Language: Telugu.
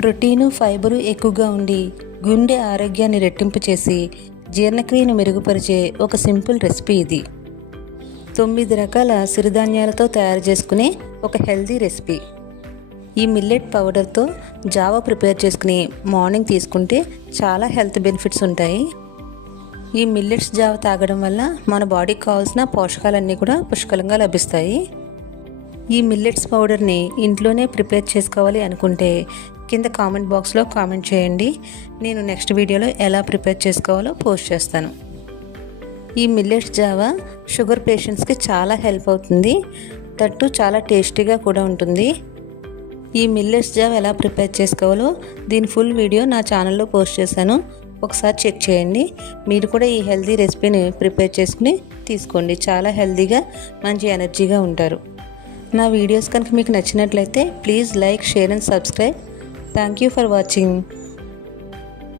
ప్రోటీను ఫైబరు ఎక్కువగా ఉండి గుండె ఆరోగ్యాన్ని రెట్టింపు చేసి జీర్ణక్రియను మెరుగుపరిచే ఒక సింపుల్ రెసిపీ ఇది. 9 రకాల సిరిధాన్యాలతో తయారు చేసుకునే ఒక హెల్తీ రెసిపీ. ఈ మిల్లెట్ పౌడర్తో జావా ప్రిపేర్ చేసుకుని మార్నింగ్ తీసుకుంటే చాలా హెల్త్ బెనిఫిట్స్ ఉంటాయి. ఈ మిల్లెట్స్ జావా తాగడం వల్ల మన బాడీకి కావాల్సిన పోషకాలన్నీ కూడా పుష్కలంగా లభిస్తాయి. ఈ మిల్లెట్స్ పౌడర్ని ఇంట్లోనే ప్రిపేర్ చేసుకోవాలి అనుకుంటే కింద కామెంట్ బాక్స్లో కామెంట్ చేయండి. నేను నెక్స్ట్ వీడియోలో ఎలా ప్రిపేర్ చేసుకోవాలో పోస్ట్ చేస్తాను. ఈ మిల్లెట్స్ జావా షుగర్ పేషెంట్స్కి చాలా హెల్ప్ అవుతుంది. తట్టు చాలా టేస్టీగా కూడా ఉంటుంది. ఈ మిల్లెట్స్ జావా ఎలా ప్రిపేర్ చేసుకోవాలో దీని ఫుల్ వీడియో నా ఛానల్లో పోస్ట్ చేశాను. ఒకసారి చెక్ చేయండి. మీరు కూడా ఈ హెల్తీ రెసిపీని ప్రిపేర్ చేసుకుని తీసుకోండి. చాలా హెల్తీగా మంచి ఎనర్జీగా ఉంటారు. నా వీడియోస్ కనుక మీకు నచ్చినట్లయితే please like, share and subscribe. Thank you for watching.